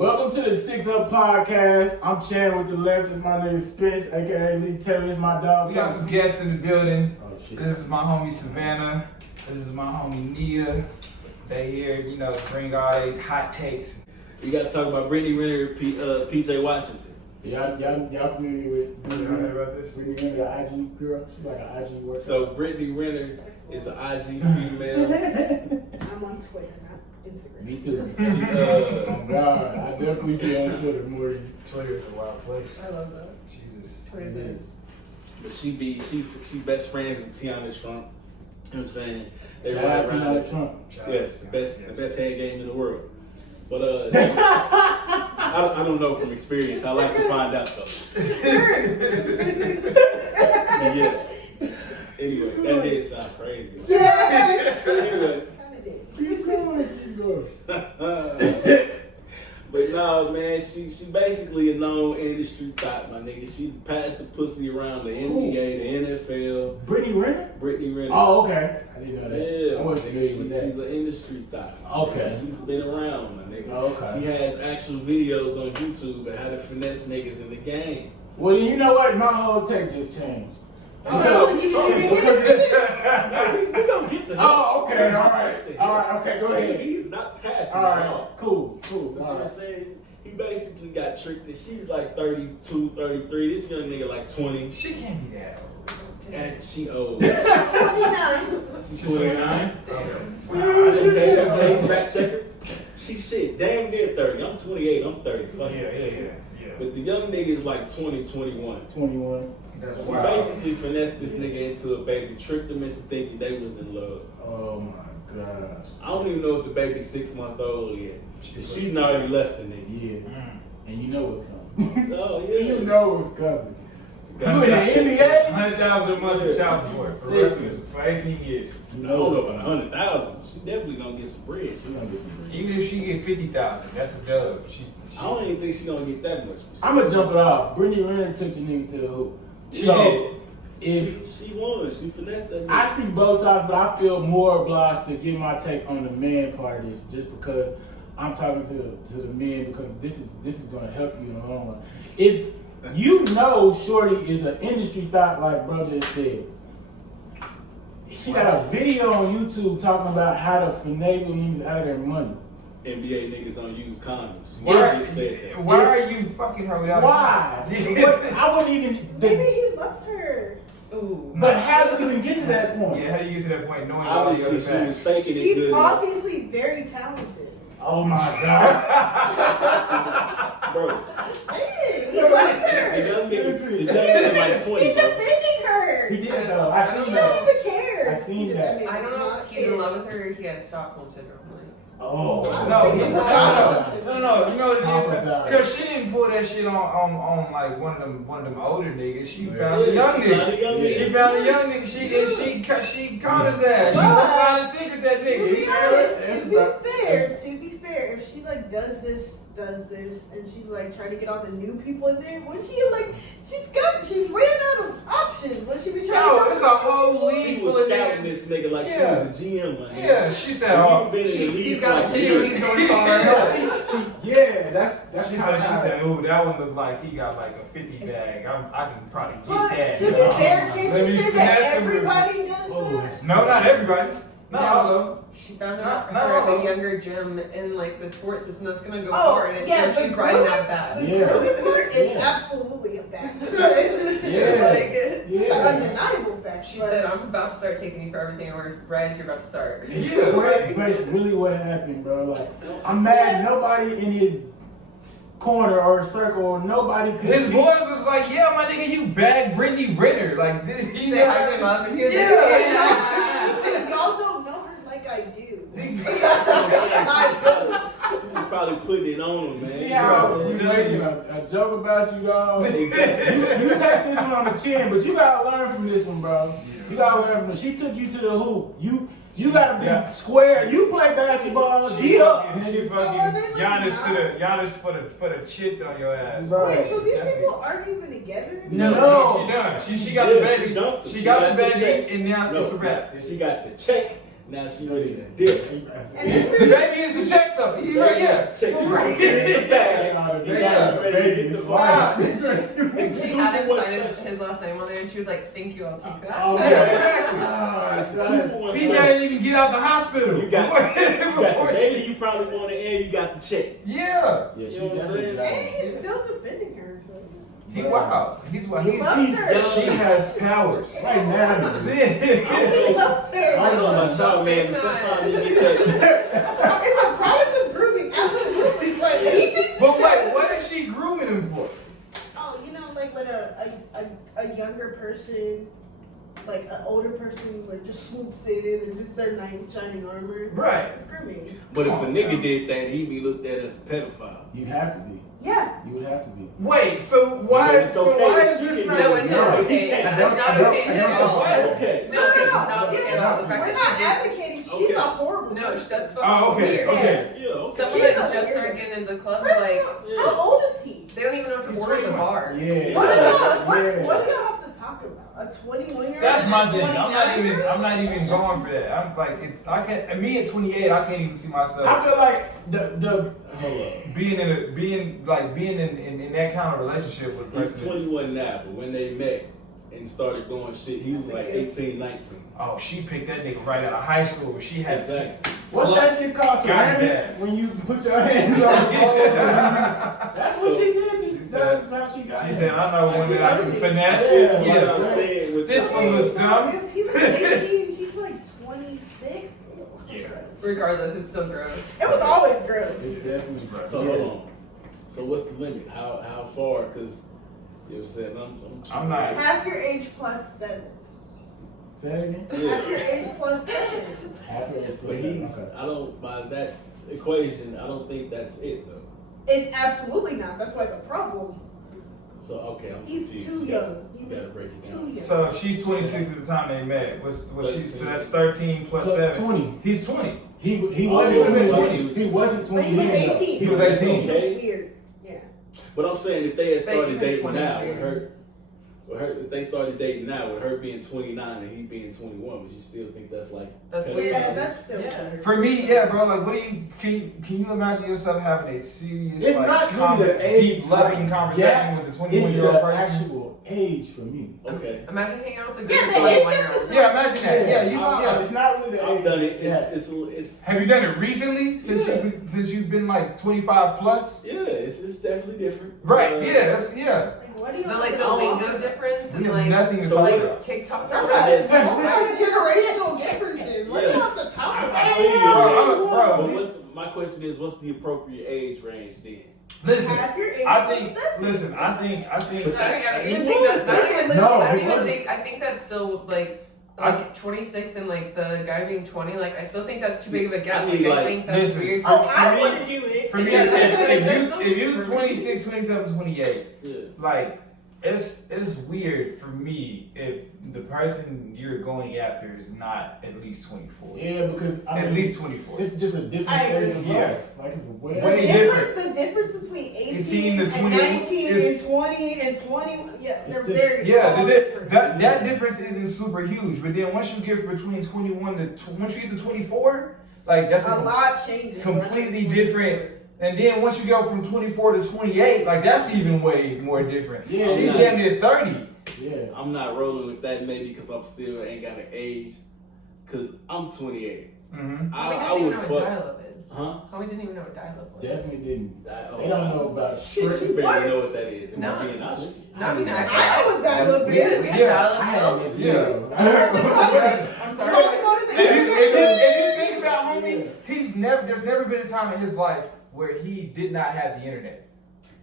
Welcome to the 6 Up Podcast. I'm Chan with the left. It's my name Spence, aka Lee Taylor. It's my dog. We got some guests in the building. Oh, shit. This is my homie Savannah. This is my homie Nia. They here, bring all their hot takes. We got to talk about Brittany Renner, PJ Washington. Y'all familiar with Brittany Y'all heard Renner? about this? Brittany Renner, the IG girl. She's like an IG worker. So Brittany Renner is an IG female. I'm on Twitter, not Instagram. Me too. Oh God, I definitely be on Twitter more than Twitter is a wild place. I love that. Jesus. Twitter's Yeah. it. But she best friends with Tiana Trump. You know what I'm saying? They Shout ride out to around. Donald Trump. Yes, the best head game in the world. But I don't know from experience. I like to find out though. Yeah. Anyway, that did sound crazy. Yeah. Anyway. Kind of did. Keep going. But no, man, she basically a known industry thought, my nigga. She passed the pussy around the NBA, the NFL. Brittany Renner? Brittany Renner. Oh, okay. I didn't know that. Yeah, I wasn't familiar with that. she's an industry thought. Okay. She's been around, my nigga. Oh, okay. She has actual videos on YouTube of how to finesse niggas in the game. Well, you know what? My whole take just changed. We gonna get to him. Oh, okay, all right, okay, go ahead. He's not passing All at right, all. cool. You know what I'm saying? He basically got tricked and she's like 32, 33. This young nigga like 20. She can't be that old. And she old. 29. She's 29. Okay. Fact checker. She shit, damn near 30. I'm 28, I'm 30. Fuck it. Yeah. But the young nigga is like 20, 21. 21. That's She wild. basically finessed this nigga into a baby, tricked him into thinking they was in love. Oh my gosh. I don't even know if the baby's 6 months old yet. She's already left the nigga. Yeah. And you know what's coming. Oh, yeah. You know what's coming. You in the $100,000 NBA? a month for child support for Listen. for 18 years. I don't know about 100,000. She definitely gonna get some bread. She gonna get some bread. Even if she get 50,000, that's a dub. I don't even think she gonna get that much. I'm gonna jump it off. Brittany Renner took the nigga to the hoop. She So, did. if She won. She finessed that nigga. I see both sides, but I feel more obliged to give my take on the man part of this, just because I'm talking to the men, because this is gonna help you in the long run. If you know Shorty is an industry thought, like bro just said, she got a video on YouTube talking about how to finagle niggas out of their money. NBA niggas don't use condoms. She Why, just said that. why are you fucking her without Why? What- I wouldn't even. Maybe he loves her. Ooh. But how do we even get to that point? Yeah, how do you get to that point knowing all the Obviously, other she was facts? faking it She's good. obviously very talented. Oh my god. Bro, Hey, he loves the her. young niggas Listen. like 20, He's bro. defending her. He did though. I seen He that. doesn't even care. I seen that. I don't know if he's in love with her or he has Stockholm syndrome. Oh. No, He's no. You know what it Talk is? about it. Because she didn't pull that shit on like one of them older niggas. She Yeah. found a young She found a nigga. young nigga. She found a young nigga. She caught his ass. She won't find a secret that To nigga. be honest, to be fair, if she like does this, and she's like trying to get all the new people in there, when she like, she's ran out of options. When she be trying No, to it's a whole She league full was of scouting niggas. this nigga like Yeah. she was a GM, man. Yeah, she said, You've oh, been in the league He's for got like two, years. he's going far. Yeah, that's she kinda said, ooh, that one looked like he got like a 50 bag. I can probably get But that. to be fair, can't Let you me say that finesse him with- everybody does Oh, that? No, not everybody. Not all of them. She found Not out her all at of a younger gym in like the sports system that's gonna go Oh, forward and yeah, so the she's riding grooming- that bad. The Yeah. grooming part is Yeah. absolutely a fact. Yeah. It's an Yeah. undeniable fact. She but- said, I'm about to start taking you for everything, or Brad's you're about to start. Yeah, right. That's really what happened, bro. Like, I'm mad nobody in his corner or circle or nobody could. His boys was like, yeah, my nigga, you bagged Brittany Renner. Like, this, you They hyped him up and he was Yeah. like, yeah. Listen, y'all don't know her like I do. That's what I'm saying. She was probably putting it on him, man. See You how know what I'm you saying? making a joke about you, dog? Exactly. You take this one on the chin, but you gotta learn from this one, bro. You gotta learn from it. She took you to the hoop. You gotta be square. You play basketball. Get up. She nigga. fucking Giannis for the chip on your ass. Bro. Wait, so these people aren't even together? No. She done. She got Yeah, the she baby. dumped it. She She got got the the check. baby, and now it's a wrap. She got the check. Now she ready to dip. And this The is baby is the check though. He right here. Check. She's in the bag. ready to baby get the is vibe. fine. It's She two had him for one sign special. his last name on there, and she was like, "Thank you, I'll take that." Oh, Yeah. It's yeah. two for one TJ special. didn't even get out the hospital. You got Before the she- baby you probably want, and you got the check. Yeah. Yeah, she You know what I'm definitely saying? got And it. he's still defending her. So. He wow. He's wow. He loves her. She has powers. Right now. He loves her. I don't know about y'all, man, but sometimes you get that. It's a product of grooming, absolutely. Like he thinks. But wait, what is she grooming him for? Oh, you know, like when a younger person, like an older person, like just swoops in and just their knight in shining armor. Right. It's grooming. But if a nigga did that, he'd be looked at as a pedophile. You have to be. Yeah. You would have to be. Wait, so why is She this can not? do No, it. it's not No, okay. he can't. It's not okay at all. Okay. No, it's not okay at all. The fact We're that not she advocating. She's Okay. a horrible. did, no, person. that's fucking Oh, okay, weird. okay. Yeah, okay. Someone She's that a just weirdo. started getting in the club, First like, of all, how old is he? they don't even know what to He's order at the 21. bar. Yeah. What do Yeah. what do y'all have to talk about? A 21-year-old? That's my thing. I'm I'm not even going for that. I'm like, I can't. Me at 28, I can't even see myself I feel like the hold up. being in that kind of relationship with a He's person. 21 now, but when they met and started doing shit, he was That's a like good- 18, 19. Oh, she picked that nigga right out of high school where she had Exactly. What's that shit called? Got Ceramics? that. When you put your hands on the ball. That's what she did. She That's said- how she got She it. said, I know one that I can finesse. Yeah, What Yes. I'm saying with This the- one was dumb. If he was 18, she's like 26. Yeah. Regardless, it's still gross. It was always gross. It's definitely Right. So hold on. So what's the limit? How far? Because you know what I'm saying, I'm not- Half your age plus 7. Say that again. Half your Yeah. age plus 7. Half her age But plus he's, seven. I don't, by that equation, I don't think that's it though. It's absolutely not. That's why it's a problem. So, okay, I'm He's confused. too You gotta- young. He You gotta was break it too down. young. So if she's 26 at the time they met, what's she? So that's 13 plus Plus 7. 20. He's 20. He Oh, wasn't he 20. was He wasn't 20. But he was then, though. 18. He was 18. Okay. It's weird. Yeah. But I'm saying if they had Say you started were dating 20 now with years. her, if they started dating now with her being 29 and he being 21, would you still think that's like? That's pedophile? weird. Yeah, that's still Yeah. weird. For me, yeah, bro. Like, what do you can you imagine yourself having a serious, It's like, not really the age, deep, loving like, conversation that with a It's 21-year-old the person? actual age for me. Okay. Imagine hanging out with a Yeah, girl the like age 1 year gap is old. Yeah, imagine that. Yeah, you. Yeah. It's not really the age. I've done it. Yeah. It's Have you done it recently? Since you've been like 25 plus? yeah, it's definitely different. Right. Yeah. That's yeah. Like, what do you The like the Oh. lingo difference We and have like nothing to so talk what- about. TikTok. Bro, Yes. there's multi-generational differences. What do you have to talk I about? feel you, Bro, but bro. my question is, what's the appropriate age range then? Listen, Half your age I plus think. 7. Listen, I think. I even think that's not even. Listen, I listen. even think I think that's still like 26 and like the guy being 20. Like I still think that's too big of a gap. I mean, Like I like, think that's listen. weird. Oh, For I me. want to do it. For me, Yeah, if you 26, 27, 28, Yeah. like it's weird for me if the person you're going after is not at least 24. Yeah, because I mean, At least 24. it's just a different I stage agree. of Yeah. life. Like it's a way. The difference between 18 18 to and 20 19 and is- 20 and 20, yeah, they're It's just- very Yeah, all different. that difference isn't super huge, but then once you get between 21 to once you get to 24, like that's a lot changes. completely different. And then once you go from 24 to 28, like that's even way more different. Yeah, She's yeah. getting at 30. Yeah. I'm not rolling with that maybe because I'm still ain't got an age. Cause I'm 28. Mm-hmm. Homie I doesn't even would know what fuck. dial-up is. Huh? Homie didn't even know what dial-up was. Definitely didn't. That- They don't know about Shit, shit. you barely know what that is. Am I No. being honest? No, I mean, I know what dial-up We is. had Yeah. dial-up I had still. this Yeah. video. I'm You sorry. have to go to the If internet. you think about homie, there's never been a time in his life where he did not have the internet.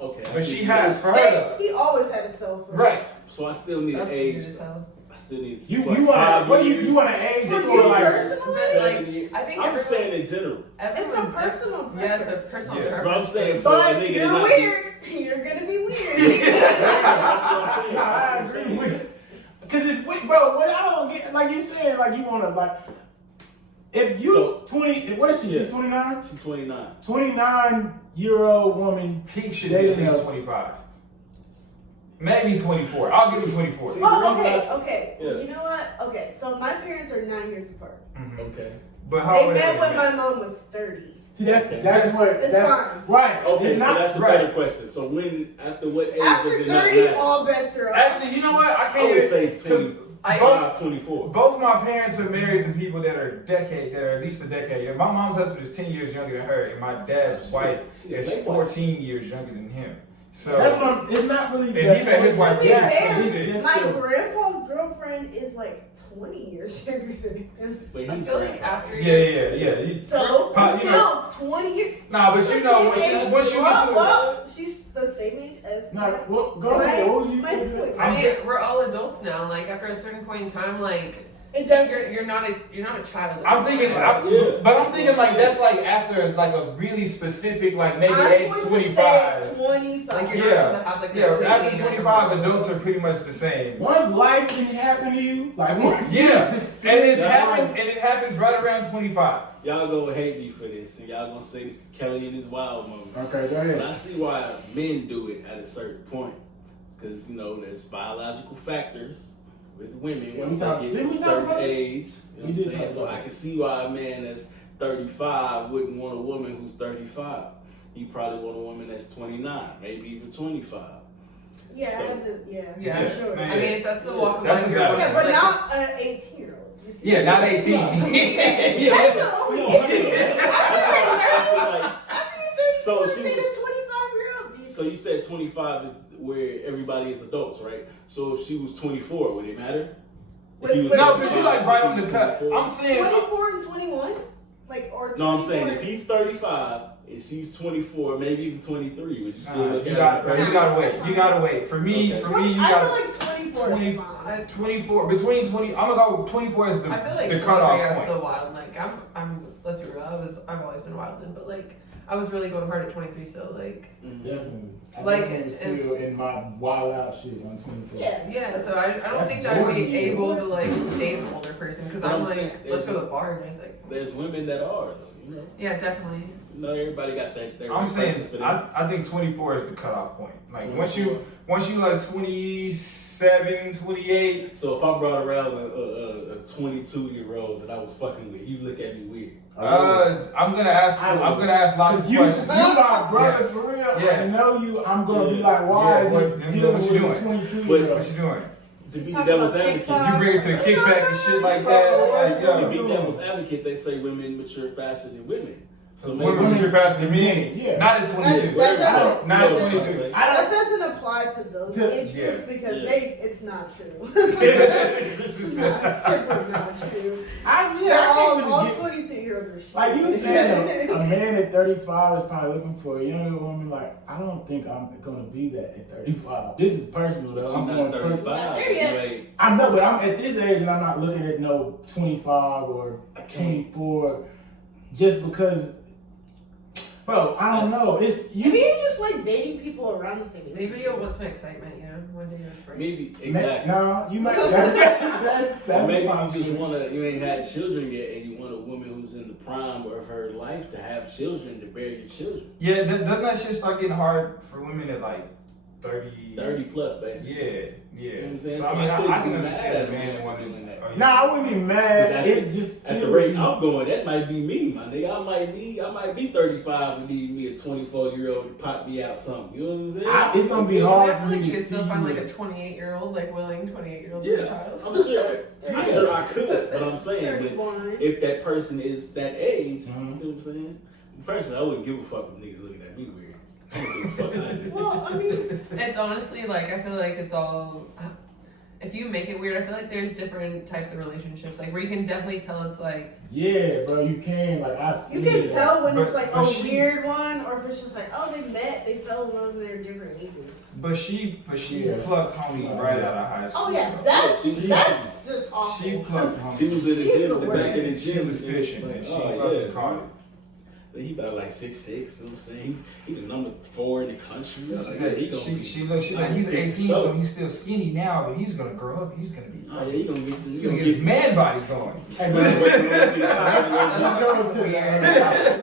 Okay. I But she think- has for her though. He always had a cell phone. Right. So I still need That's an weird age. as hell. I still need. You what, want 5 what do years? you want an age For that you you like? personally, Seven years. I think I'm everyone- saying in general. Everyone's it's a different. personal Yeah, it's a preference. personal Yeah. preference. But I'm saying for a But nigga to you're not weird. You're gonna be weird. That's what I'm saying. Nah, I That's what I'm agree saying. with. Cause it's weird, bro. What I don't get, like you saying, like you wanna like, if you So- 20, what is she? Yeah. She's 29. She's 29. 29-year-old woman. He should be at least 25. Maybe 24. I'll give him 24. See, Oh, okay, reasons- okay. Yeah. You know what? Okay, so my parents are 9 years apart. Mhm. Okay. But how They old met is when he? my mom was 30. See, that's It's fine. right. Okay, It's so not, that's a right. better question. So when, after what age does After it not 30, matter? all bets are off. Actually, you know what? I I can't would even say 'cause 25, 24. both my parents are married to people that are at least a decade. My mom's husband is 10 years younger than her, and my dad's wife is 14 years younger than him. So that's what it's not really. And he met his wife. To be Yeah, fair, it's just my so- grandpa's girlfriend is like 20 years younger than him. But I he's feel like grandpa. after yeah. He's, So, you know- still 20 years. Nah, but She's you the know, same age- once you get to well, she's the same age as No, go ahead. What was you my saying? sibling. I mean, we're all adults now. Like after a certain point in time, like It doesn't. you're not a child. I'm thinking, but I'm thinking like that's like after like a really specific like maybe I'm age going to 25. say 25. Like you're Yeah. not supposed to have like a Yeah, after baby 25, or- adults are pretty much the same. Once life didn't happen to you, like once Yeah, and it's it happens right around 25. Y'all gonna hate me for this, and y'all gonna say this is Kelly and his wild moments. Okay, go But ahead. I see why men do it at a certain point, because you know there's biological factors with women Yeah, once we talk- they did get we to a talk certain about this? age. You know We what did I'm saying? talk So about I that. can see why a man that's 35 wouldn't want a woman who's 35. He probably want a woman that's 29, maybe even 25. Yeah, So- I had to, yeah, Yeah. for sure. Yeah. I mean, if that's the walk of That's life a you're good- living, Yeah, but like, not an 18-year-old. You see? Yeah, not 18. That's the only issue. That's After why I feel 30, like- after you're 30, So you want she to date was- a 25-year-old. Do you So see? you said 25 is where everybody is adults, right? So if she was 24, would it matter? If he was Wait, No, 25, because you like right on the she was cut. 24? I'm saying, 24 and 21? Like, or 24 No, I'm saying if he's 35 and she's 24, maybe even 23, would you still look you at got, her? you gotta wait. You gotta wait. For me, Okay. you I got feel like 24 20 is fine. 24 between 20. I'm gonna go 24 is the I feel like the 23 cutoff I'm point. still wild. Like I'm. Let's be real. I've always been wilding, but like I was really going hard at 23 still. Like Mhm. Definitely. I Like, definitely was still in my wild out shit on 24. Yeah. yeah. So I don't That's think that I'd be Jordan. able to like date an older person because But I'm I'm like, saying, let's go to the bar and like. There's women that are, though, you know. Yeah, definitely. You know, everybody got that. Their I'm saying person for them. I think 24 is the cutoff point. Like 24. once you like 27, 28. So if I brought around a 22-year-old that I was fucking with, you look at me weird. I'm gonna ask lots of Cause you questions. my brother Yes. for real. Yeah. I know you. I'm gonna be like, why Yeah, is what- he what dealing you with doing? a 22 But- year old? What you doing? To be Talk devil's about advocate, TikTok. You bring it to the kickback and shit like that. Like, to yo, be devil's advocate, they say women mature faster than women. So women mature faster than me. Yeah. Not at 22. That doesn't- Not at No, 22. That doesn't apply to those To- age groups yeah. because Yeah. it's not true. It's not, simply not true. They're all 22-year-olds are Like you stupid. said, a man at 35 is probably looking for a younger woman. Like, I don't think I'm gonna be that at 35. This is personal though. She's I'm not going 35. There you You go. ain't. I know, but I'm at this age and I'm not looking at no 25 or 24 just because. Bro, I don't know. It's Maybe you. you just like dating people around the same age. Maybe you'll want some excitement, you know. One day you're spring. Maybe exactly. No, you might. That's Or a maybe you possibility. just wanna. You ain't had children yet, and you want a woman who's in the prime of her life to have children, to bear your children. Yeah, doesn't that shit start getting hard for women at like 30? 30 plus, basically. Yeah, yeah. You know what I'm saying? So So I mean, I couldn't I can be understand mad a at a man man wanting doing that. oh, yeah. No, I wouldn't be mad. At It just At the still rate be- I'm going, that might be me, my nigga. I might be 35 and need me a 24-year-old to pop me out something. You know what I'm saying? It's gonna be I hard feel for like me you to could still see find like you. a 28-year-old, like willing 28-year-old Yeah, child. I'm sure I could, but I'm saying that 31. if that person is that age, Mhm. you know what I'm saying? Personally, I wouldn't give a fuck if niggas looking at me weird. I don't give a fuck. I do. Well, I mean, It's honestly like I feel like it's all. If you make it weird, I feel like there's different types of relationships, like where you can definitely tell it's like. Yeah, bro, you can. Like I've you seen can it. tell when But- it's like but a she- weird one, or if it's just like, oh, they met, they fell in love, they're different ages. But she Yeah. plucked homie right out of high school. Oh yeah, bro. that's She- just awful. She plucked homie. She was in the She's gym, the in the back of the worst. gym. She was fishing and she oh, fucking yeah. caught it. He about like 6'6", you know what I'm saying? He the number 4 in the country. She Like, said- he gonna be- She look, she's like, he's 18, so he's still skinny now, but he's gonna grow up, he's gonna be Oh, yeah, he gonna get, he's gonna get his man body going. Hey, man, Let's let's go to the